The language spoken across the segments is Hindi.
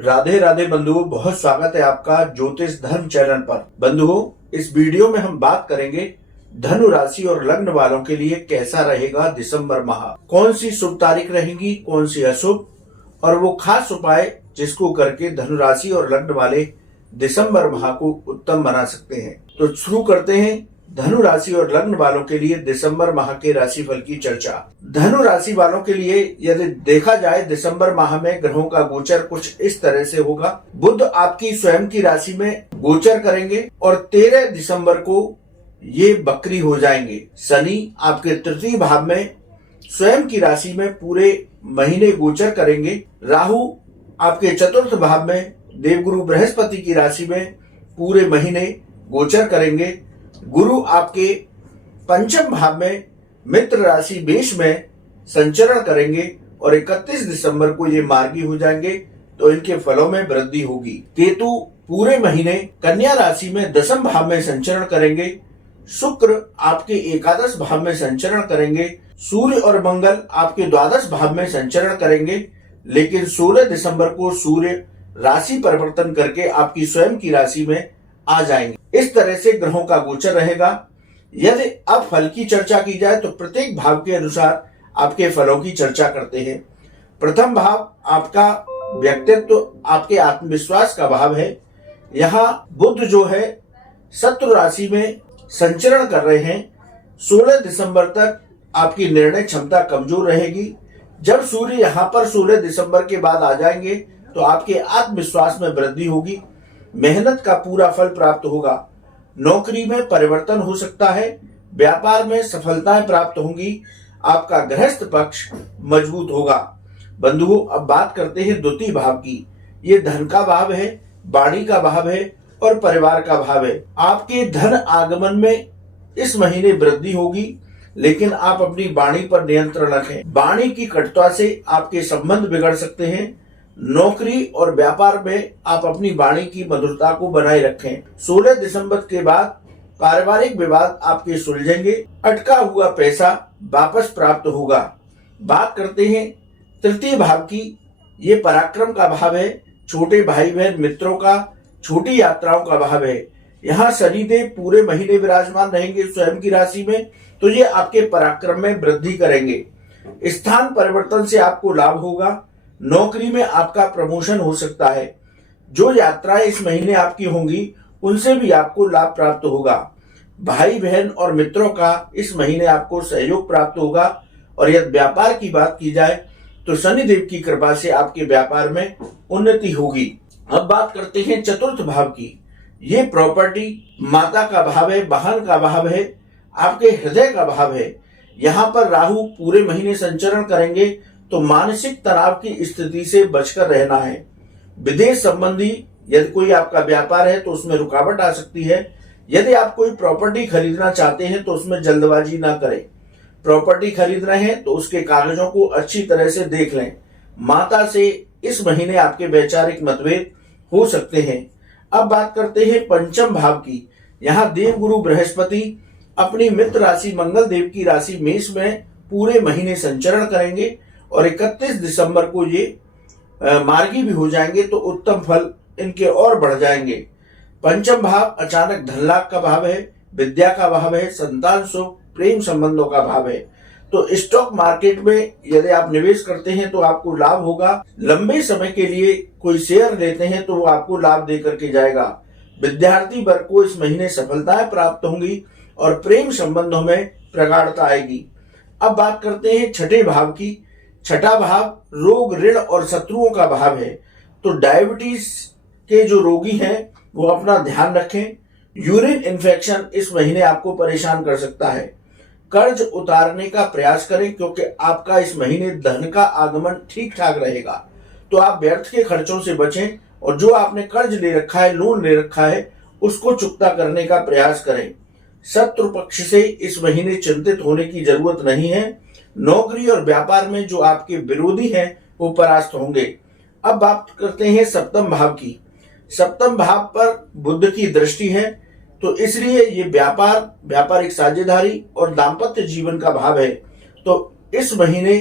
राधे राधे बंधुओं, बहुत स्वागत है आपका ज्योतिष धर्म चैनल पर। बंधुओं, इस वीडियो में हम बात करेंगे धनु राशि और लग्न वालों के लिए कैसा रहेगा दिसंबर माह। कौन सी शुभ तारीख रहेंगी, कौन सी अशुभ, और वो खास उपाय जिसको करके धनु राशि और लग्न वाले दिसंबर माह को उत्तम बना सकते हैं। तो शुरू करते हैं धनु राशि और लग्न वालों के लिए दिसंबर माह के राशिफल की चर्चा। धनु राशि वालों के लिए यदि देखा जाए दिसंबर माह में ग्रहों का गोचर कुछ इस तरह से होगा। बुध आपकी स्वयं की राशि में गोचर करेंगे और 13 दिसंबर को ये बकरी हो जाएंगे। शनि आपके तृतीय भाव में स्वयं की राशि में पूरे महीने गोचर करेंगे। राहु आपके चतुर्थ भाव में देवगुरु बृहस्पति की राशि में पूरे महीने गोचर करेंगे। गुरु आपके पंचम भाव में मित्र राशि मेष में संचरण करेंगे और 31 दिसंबर को ये मार्गी हो जाएंगे, तो इनके फलों में वृद्धि होगी। केतु पूरे महीने कन्या राशि में दसम भाव में संचरण करेंगे। शुक्र आपके एकादश भाव में संचरण करेंगे। सूर्य और मंगल आपके द्वादश भाव में संचरण करेंगे, लेकिन 16 दिसंबर को सूर्य राशि परिवर्तन करके आपकी स्वयं की राशि में आ जाएंगे। इस तरह से ग्रहों का गोचर रहेगा। यदि अब फल की चर्चा की जाए तो प्रत्येक भाव के अनुसार आपके फलों की चर्चा करते हैं। प्रथम भाव आपका व्यक्तित्व, आपके आत्मविश्वास का भाव है। यहाँ बुध जो है शत्रु राशि में संचरण कर रहे हैं। 16 दिसंबर तक आपकी निर्णय क्षमता कमजोर रहेगी। जब सूर्य यहाँ पर 16 दिसंबर के बाद आ जाएंगे तो आपके आत्मविश्वास में वृद्धि होगी। मेहनत का पूरा फल प्राप्त होगा। नौकरी में परिवर्तन हो सकता है। व्यापार में सफलताएं प्राप्त होंगी। आपका गृहस्थ पक्ष मजबूत होगा। बंधुओं, अब बात करते हैं द्वितीय भाव की। ये धन का भाव है, वाणी का भाव है और परिवार का भाव है। आपके धन आगमन में इस महीने वृद्धि होगी, लेकिन आप अपनी वाणी पर नियंत्रण रखें। वाणी की कटुता से आपके संबंध बिगड़ सकते हैं। नौकरी और व्यापार में आप अपनी वाणी की मधुरता को बनाए रखें। 16 दिसंबर के बाद पारिवारिक विवाद आपके सुलझेंगे। अटका हुआ पैसा वापस प्राप्त होगा। बात करते हैं तृतीय भाव की। ये पराक्रम का भाव है। छोटे भाई बहन मित्रों का, छोटी यात्राओं का भाव है। यहाँ शनिदेव पूरे महीने विराजमान रहेंगे स्वयं की राशि में, तो ये आपके पराक्रम में वृद्धि करेंगे। स्थान परिवर्तन से आपको लाभ होगा। नौकरी में आपका प्रमोशन हो सकता है। जो यात्राएं इस महीने आपकी होंगी उनसे भी आपको लाभ प्राप्त होगा। भाई बहन और मित्रों का इस महीने आपको सहयोग प्राप्त होगा। और यदि व्यापार की बात की जाए तो शनिदेव की कृपा से आपके व्यापार में उन्नति होगी। अब बात करते हैं चतुर्थ भाव की। ये प्रॉपर्टी, माता का भाव है, वाहन का भाव है, आपके हृदय का भाव है। यहाँ पर राहु पूरे महीने संचरण करेंगे, तो मानसिक तनाव की स्थिति से बचकर रहना है। विदेश संबंधी यदि कोई आपका व्यापार है तो उसमें रुकावट आ सकती है। यदि आप कोई प्रॉपर्टी खरीदना चाहते हैं तो उसमें जल्दबाजी ना करें। प्रॉपर्टी खरीद रहे हैं तो उसके कागजों को अच्छी तरह से देख लें। माता से इस महीने आपके वैचारिक मतभेद हो सकते हैं। अब बात करते हैं पंचम भाव की। यहाँ देवगुरु बृहस्पति अपनी मित्र राशि मंगल देव की राशि मेष में पूरे महीने संचरण करेंगे और 31 दिसंबर को ये मार्गी भी हो जाएंगे, तो उत्तम फल इनके और बढ़ जाएंगे। पंचम भाव अचानक धन लाभ का भाव है, विद्या का भाव है, संतान सुख, प्रेम संबंधों का भाव है। तो स्टॉक मार्केट में यदि आप निवेश करते हैं तो आपको लाभ होगा। लंबे समय के लिए कोई शेयर लेते हैं तो वो आपको लाभ दे करके जाएगा। विद्यार्थी वर्ग को इस महीने सफलताएं प्राप्त होंगी और प्रेम संबंधों में प्रगाढ़ता आएगी। अब बात करते हैं छठे भाव की। छठा भाव रोग, ऋण और शत्रुओं का भाव है। तो डायबिटीज के जो रोगी हैं वो अपना ध्यान रखें। यूरिन इन्फेक्शन इस महीने आपको परेशान कर सकता है। कर्ज उतारने का प्रयास करें, क्योंकि आपका इस महीने धन का आगमन ठीक ठाक रहेगा। तो आप व्यर्थ के खर्चों से बचें और जो आपने कर्ज ले रखा है, लोन ले रखा है, उसको चुकता करने का प्रयास करें। शत्रु पक्ष से इस महीने चिंतित होने की जरूरत नहीं है। नौकरी और व्यापार में जो आपके विरोधी हैं वो परास्त होंगे। अब बात करते हैं सप्तम भाव की। सप्तम भाव पर बुध की दृष्टि है, तो इसलिए ये व्यापारिक साझेदारी और दाम्पत्य जीवन का भाव है। तो इस महीने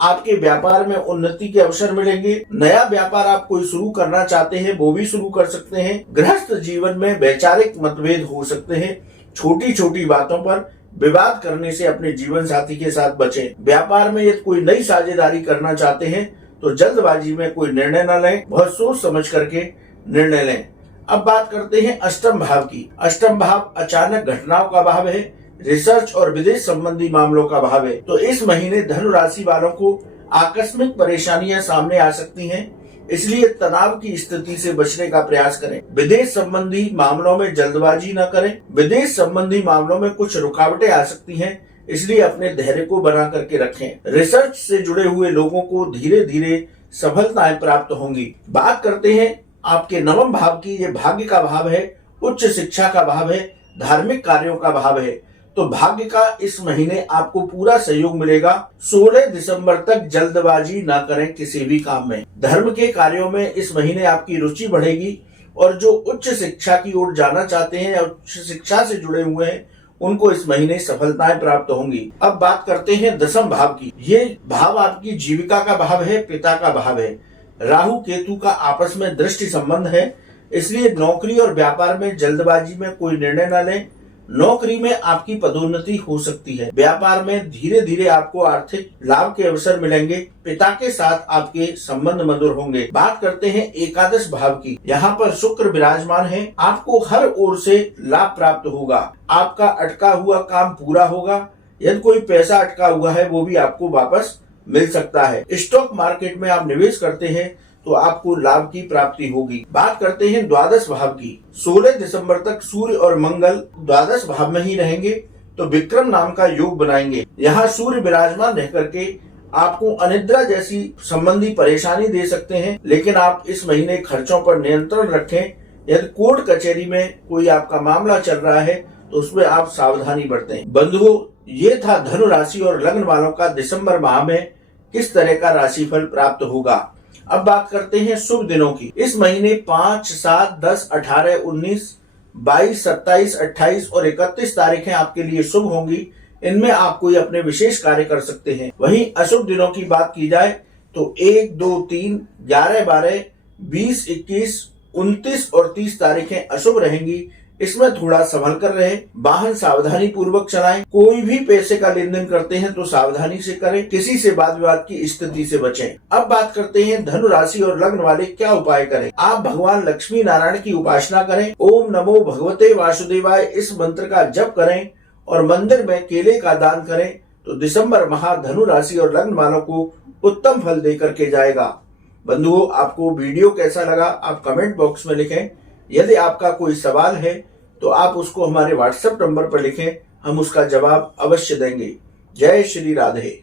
आपके व्यापार में उन्नति के अवसर मिलेंगे। नया व्यापार आप कोई शुरू करना चाहते हैं वो भी शुरू कर सकते हैं। गृहस्थ जीवन में वैचारिक मतभेद हो सकते हैं। छोटी छोटी बातों पर विवाद करने से अपने जीवन साथी के साथ बचें। व्यापार में यदि कोई नई साझेदारी करना चाहते हैं तो जल्दबाजी में कोई निर्णय न लें, बहुत सोच समझ करके निर्णय लें। अब बात करते हैं अष्टम भाव की। अष्टम भाव अचानक घटनाओं का भाव है, रिसर्च और विदेश संबंधी मामलों का भाव है। तो इस महीने धनु राशि वालों को आकस्मिक परेशानियां सामने आ सकती हैं, इसलिए तनाव की स्थिति से बचने का प्रयास करें। विदेश संबंधी मामलों में जल्दबाजी न करें। विदेश संबंधी मामलों में कुछ रुकावटें आ सकती हैं, इसलिए अपने धैर्य को बना करके रखें। रिसर्च से जुड़े हुए लोगों को धीरे धीरे सफलताएं प्राप्त होंगी। बात करते हैं आपके नवम भाव की। ये भाग्य का भाव है, उच्च शिक्षा का भाव है, धार्मिक कार्यों का भाव है। तो भाग्य का इस महीने आपको पूरा सहयोग मिलेगा। 16 दिसंबर तक जल्दबाजी ना करें किसी भी काम में। धर्म के कार्यों में इस महीने आपकी रुचि बढ़ेगी और जो उच्च शिक्षा की ओर जाना चाहते हैं या उच्च शिक्षा से जुड़े हुए हैं उनको इस महीने सफलताएं प्राप्त होंगी। अब बात करते हैं दसम भाव की। ये भाव आपकी जीविका का भाव है, पिता का भाव है। राहु केतु का आपस में दृष्टि संबंध है, इसलिए नौकरी और व्यापार में जल्दबाजी में कोई निर्णय न लें। नौकरी में आपकी पदोन्नति हो सकती है। व्यापार में धीरे धीरे आपको आर्थिक लाभ के अवसर मिलेंगे। पिता के साथ आपके संबंध मधुर होंगे। बात करते हैं एकादश भाव की। यहाँ पर शुक्र विराजमान है। आपको हर ओर से लाभ प्राप्त होगा। आपका अटका हुआ काम पूरा होगा। यदि कोई पैसा अटका हुआ है वो भी आपको वापस मिल सकता है। स्टॉक मार्केट में आप निवेश करते हैं तो आपको लाभ की प्राप्ति होगी। बात करते हैं द्वादश भाव की। 16 दिसंबर तक सूर्य और मंगल द्वादश भाव में ही रहेंगे तो विक्रम नाम का योग बनाएंगे। यहाँ सूर्य विराजमान रह करके आपको अनिद्रा जैसी संबंधी परेशानी दे सकते हैं, लेकिन आप इस महीने खर्चों पर नियंत्रण रखें। यदि कोर्ट कचहरी में कोई आपका मामला चल रहा है तो उसमें आप सावधानी बरतें। बंधुओं, ये था धनु राशि और लग्न वालों का दिसंबर माह में किस तरह का राशिफल प्राप्त होगा। अब बात करते हैं शुभ दिनों की। इस महीने 5, 7, 10, 18, 19, 22, 27, 28 और 31 तारीखें आपके लिए शुभ होंगी। इनमें आप कोई अपने विशेष कार्य कर सकते हैं। वहीं अशुभ दिनों की बात की जाए तो 1, 2, 3, 11, 12, 20, 21, 29 और 30 तारीखें अशुभ रहेंगी। इसमें थोड़ा संभल कर रहे। वाहन सावधानी पूर्वक चलाएं। कोई भी पैसे का लेन देन करते हैं तो सावधानी से करें। किसी से वाद विवाद की स्थिति से बचें। अब बात करते हैं धनु राशि और लग्न वाले क्या उपाय करें। आप भगवान लक्ष्मी नारायण की उपासना करें। ओम नमो भगवते वासुदेवाय इस मंत्र का जप करें और मंदिर में केले का दान करें तो दिसंबर माह धनु राशि और लग्न वालों को उत्तम फल दे करके जाएगा। बंधुओं, आपको वीडियो कैसा लगा आप कमेंट बॉक्स में लिखें। यदि आपका कोई सवाल है तो आप उसको हमारे व्हाट्सएप नंबर पर लिखें, हम उसका जवाब अवश्य देंगे। जय श्री राधे।